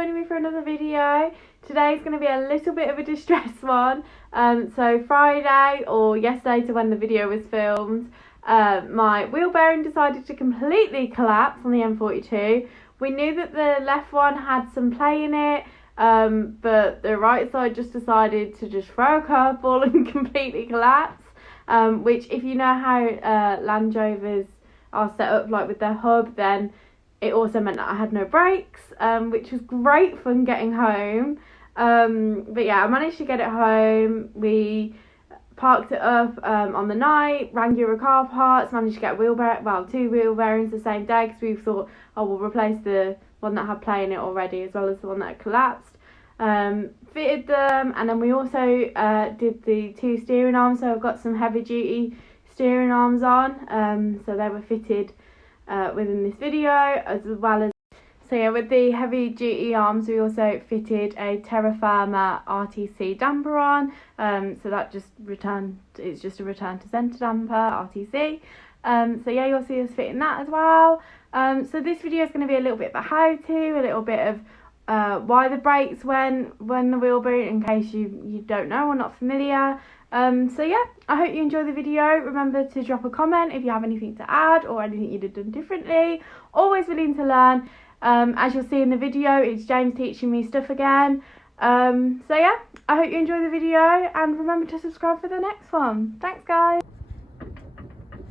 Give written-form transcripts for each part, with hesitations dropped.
joining me for another video. Today's going to be a little bit of a distress one. So Friday or yesterday to when the video was filmed, my wheel bearing decided to completely collapse on the M42. We knew that the left one had some play in it, but the right side just decided to just throw a curveball and completely collapse. Which, if you know how Land Rovers are set up, like with their hub, then it also meant that I had no brakes, which was great fun getting home. But yeah, I managed to get it home. We parked it up on the night, rang Euro car parts, managed to get two wheel bearings the same day, because we thought, oh, we'll replace the one that had play in it already as well as the one that had collapsed. Fitted them, and then we also did the two steering arms, so I've got some heavy duty steering arms on, so they were fitted within this video, as well as, so yeah, with the heavy duty arms we also fitted a Terrafirma RTC damper on, so that it's just a return to centre damper RTC. So yeah, you'll see us fitting that as well. So this video is going to be a little bit of a how-to, a little bit of why the brakes went when the wheel bearing, in case you don't know or not familiar. So yeah, I hope you enjoy the video. Remember to drop a comment if you have anything to add or anything you'd have done differently. Always willing to learn. As you'll see in the video, it's James teaching me stuff again. So yeah, I hope you enjoy the video, and remember to subscribe for the next one. Thanks guys.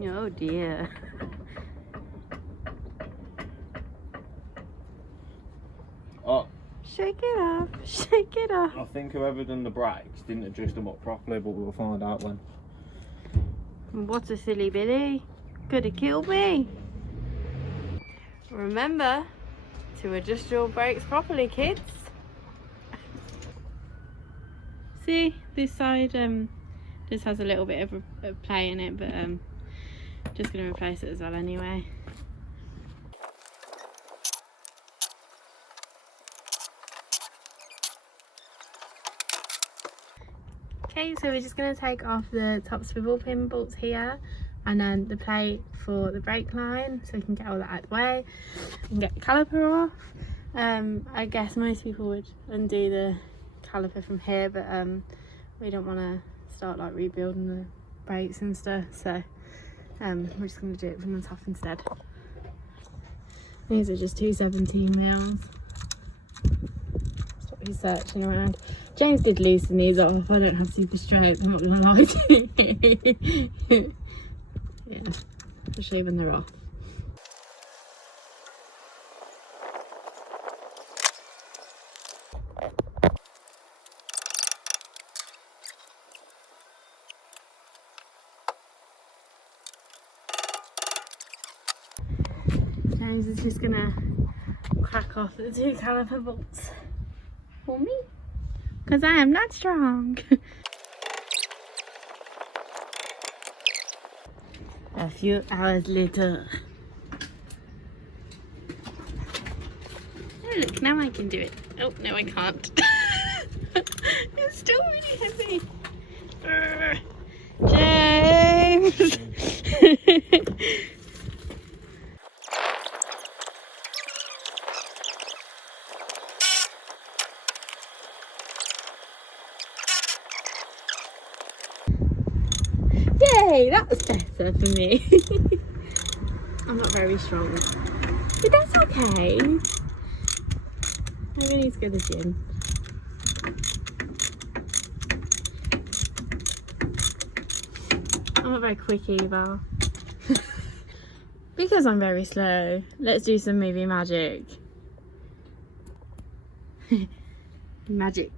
Oh dear. Oh, shake it off, shake it off. I think whoever done the brakes didn't adjust them up properly, but we'll find out when. What a silly Billy. Could have killed me. Remember to adjust your brakes properly, kids. See, this side just has a little bit of a play in it, but just going to replace it as well anyway. Okay, so we're just going to take off the top swivel pin bolts here, and then the plate for the brake line, so we can get all that out of the way and get the caliper off. I guess most people would undo the caliper from here, but we don't want to start like rebuilding the brakes and stuff, so we're just going to do it from the top instead. These are just 217 mils. Stop you searching around. James did loosen these off. I don't have super strength, I'm not going to lie to you. Yeah, especially when they're off. James is just going to crack off the two caliper bolts for me, because I am not strong. A few hours later. Oh look, now I can do it. Oh no, I can't. It's still really heavy. James! Yay, that was better for me. I'm not very strong, but that's okay. I really need to go to the gym. I'm not very quick either. Because I'm very slow, let's do some movie magic. Magic.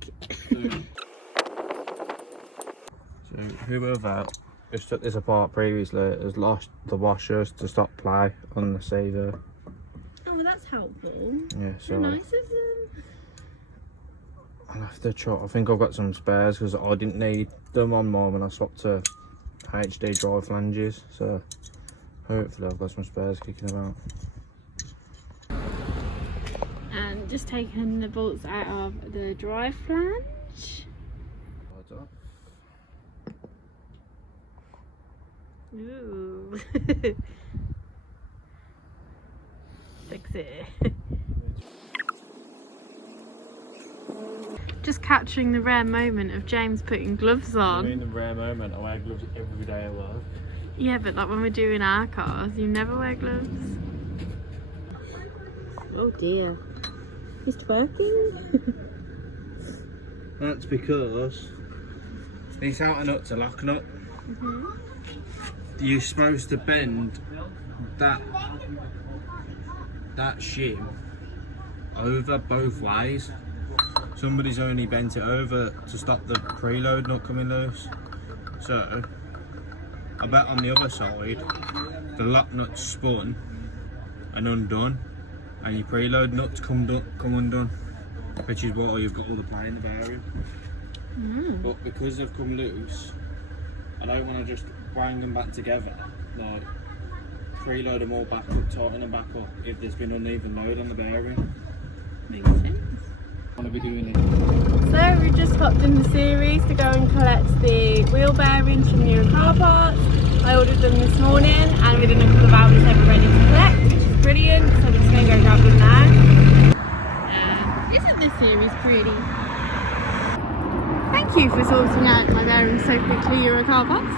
So whoever just took this apart previously has lost the washers to stop play on the saver. Oh, well, that's helpful. Yeah, so how nice of them. I'll have to try. I think I've got some spares because I didn't need them on mine when I swapped to HD drive flanges, so hopefully I've got some spares kicking about. And just taking the bolts out of the drive flange. Ooh. Fix it. Just capturing the rare moment of James putting gloves on. I mean, the rare moment, I wear gloves every day at work. Yeah, but like when we're doing our cars, you never wear gloves. Oh dear. He's twerking. That's because this outer nut's a lock nut. You're supposed to bend that shim over both ways. Somebody's only bent it over to stop the preload nut coming loose. So I bet on the other side the lock nut's spun and undone, and your preload nuts come undone, which is why you've got all the play in the bearing. But because they've come loose, I don't want to just bang them back together, like preload them all back up, tighten them back up if there's been uneven load on the bearing. Makes sense. I want to be doing it. So we've just hopped in the series to go and collect the wheel bearings from new car parts. I ordered them this morning and within a couple of hours they were ready to collect, which is brilliant, so I'm just going to go grab them now. Isn't this series pretty? Thank you for sorting out my bearings so quickly, Euro car parts.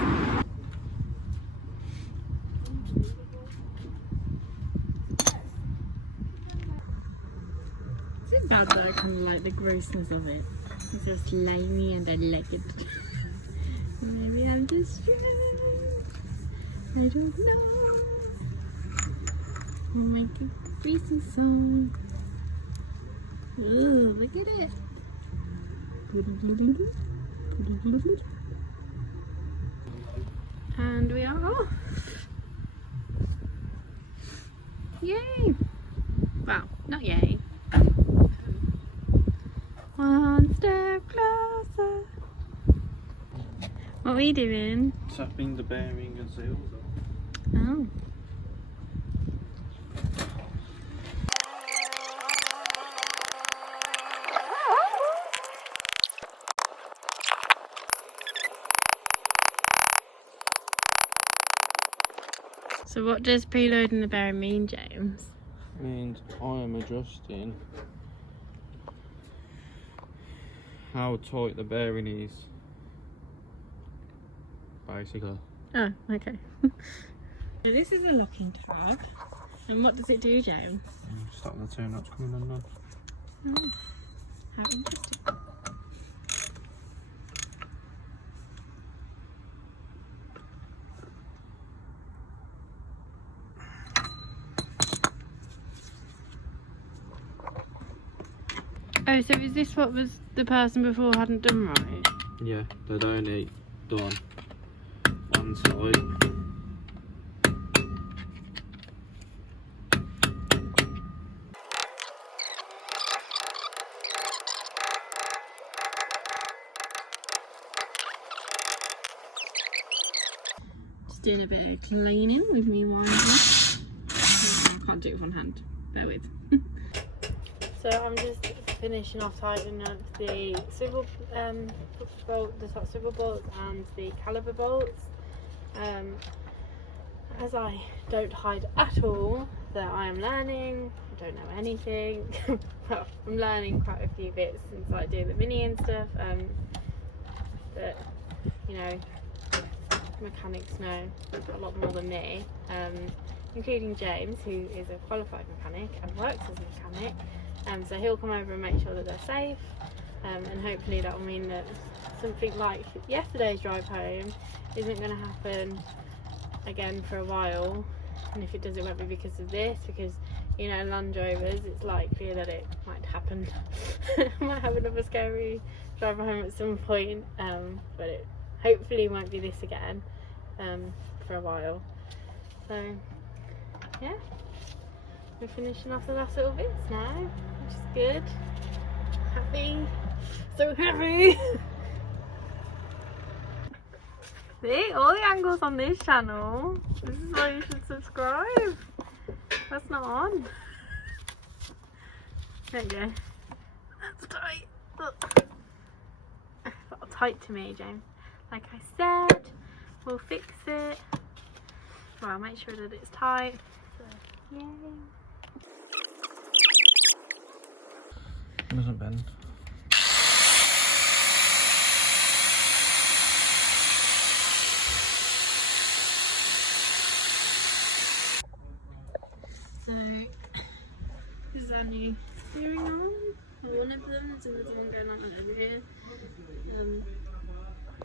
It's bad though, I kind of like the grossness of it. It's just slimy and I like it. Maybe I'm just I don't know. Oh my god, greasy song. Ooh, look at it. And we are off. Yay! Well, not yay. One step closer. What are we doing? Tapping the bearing and seals up. Oh. So what does preloading the bearing mean, James? Means I am adjusting how tight the bearing is, basically. Oh, okay. So this is a locking tab. And what does it do, James? Stop the two nuts coming undone. Oh, how interesting. Oh, so is this what was the person before hadn't done right? Yeah, they'd only done one side. Just doing a bit of cleaning with me winding. I can't do it with one hand, bear with. So I'm just finishing off tightening up the swivel bolt, the top swivel bolts and the caliper bolts. As I don't hide at all that I am learning, I don't know anything. Well, I'm learning quite a few bits since I do the mini and stuff. But you know, mechanics know a lot more than me, including James, who is a qualified mechanic and works as a mechanic. So he'll come over and make sure that they're safe, and hopefully that will mean that something like yesterday's drive home isn't going to happen again for a while. And if it does, it won't be because of this, because you know, Land Rovers, it's likely that it might happen. Might have another scary drive home at some point, but it hopefully won't be this again for a while. So yeah, we're finishing off the last little bits now, which is good. Happy, so happy. See, all the angles on this channel. This is why you should subscribe. That's not on. There you go. That's tight. Look. Felt tight to me, James. Like I said, we'll fix it. Well, I'll make sure that it's tight. So, yay. Doesn't bend. So this is our new steering arm. One of them, there's another one going on over here. And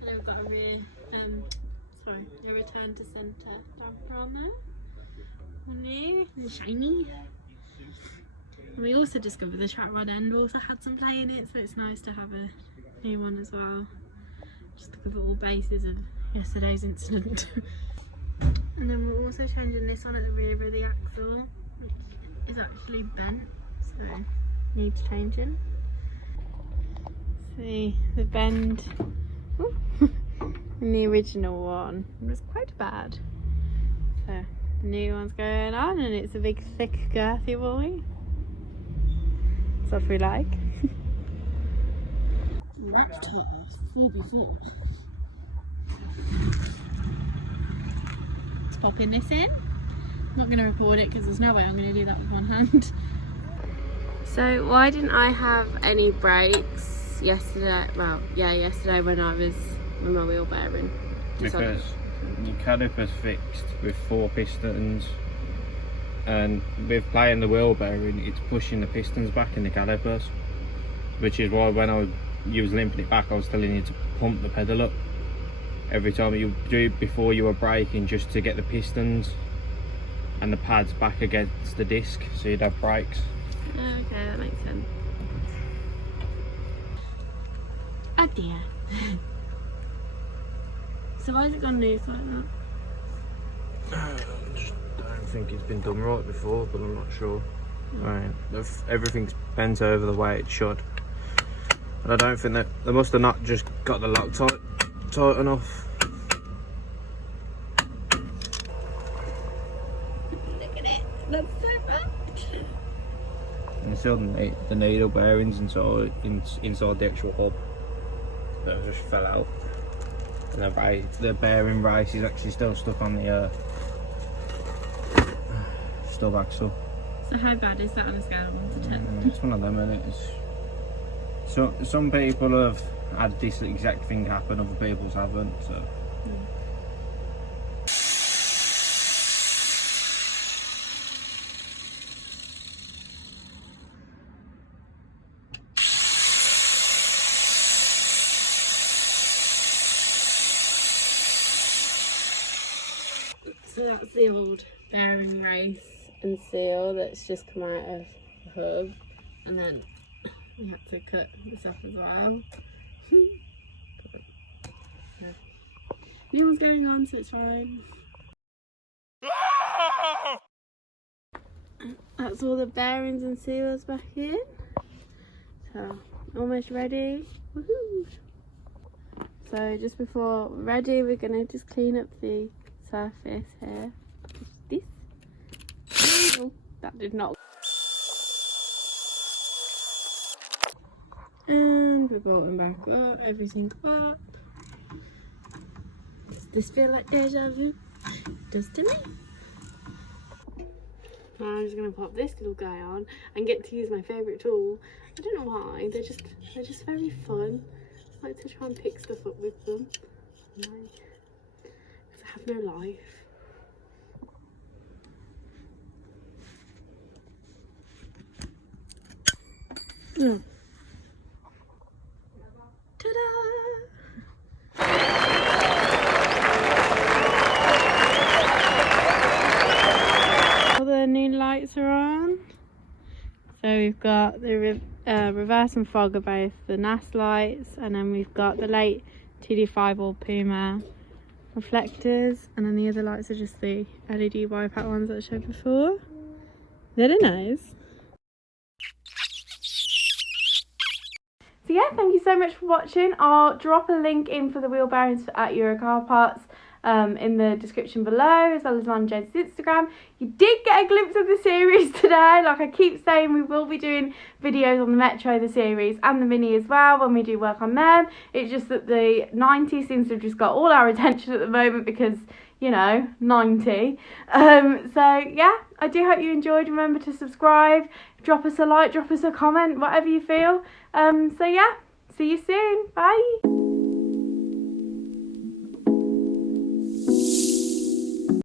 then we've got a return to centre damper on there. New and shiny. And we also discovered the track rod end also had some play in it, so it's nice to have a new one as well. Just to cover all bases of yesterday's incident. And then we're also changing this one at the rear of the axle, which is actually bent, so needs changing. See the bend in the original one was quite bad. So the new one's going on, and it's a big thick girthy boy. Stuff we like. Raptor 4x4. Let's pop in this in. I'm not going to record it because there's no way I'm going to do that with one hand. So why didn't I have any brakes yesterday? Well, yeah, yesterday when my wheel bearing. Because your caliper's fixed with 4 pistons, and with playing the wheel bearing, it's pushing the pistons back in the calipers, which is why when you was limping it back, I was telling you to pump the pedal up every time you do it before you were braking, just to get the pistons and the pads back against the disc, so you'd have brakes. Okay, that makes sense. Oh dear. So why has it gone loose like that? I just don't think it's been done right before, but I'm not sure. Right, everything's bent over the way it should. And I don't think that they must have not just got the lock tight enough. Look at it, that's so bad. And still the needle bearings inside the actual hub that just fell out. And the bearing race is actually still stuck on the stub axle. So how bad is that on a scale of 1 to 10? It's one of them, isn't it? So some people have had this exact thing happen, other people's haven't. So. So that's the old bearing race and seal that's just come out of the hub, and then we had to cut this off as well. New one's going on, so it's fine. That's all the bearings and seals back in. So almost ready. Woohoo! So just before we're ready, we're gonna just clean up the surface here. This. Oh, that did not. And we're bolting back up, everything up. Does this feel like deja vu? It does to me. Now I'm just gonna pop this little guy on and get to use my favourite tool. I don't know why, they're just very fun. I like to try and pick stuff up with them. Because I have no life. Ta-da! All the new lights are on. So we've got the reverse and fog are both the NAS lights, and then we've got the late TD5 or Puma reflectors, and then the other lights are just the LED wipeout ones that I showed before. Very nice. So yeah, thank you so much for watching. I'll drop a link in for the wheel bearings at Euro Car Parts in the description below, as well as on Jen's Instagram. You did get a glimpse of the series today. Like I keep saying, we will be doing videos on the Metro, the series, and the Mini as well when we do work on them. It's just that the 90 seems to have just got all our attention at the moment because, you know, 90. So yeah, I do hope you enjoyed. Remember to subscribe, drop us a like, drop us a comment, whatever you feel. So yeah, see you soon. Bye.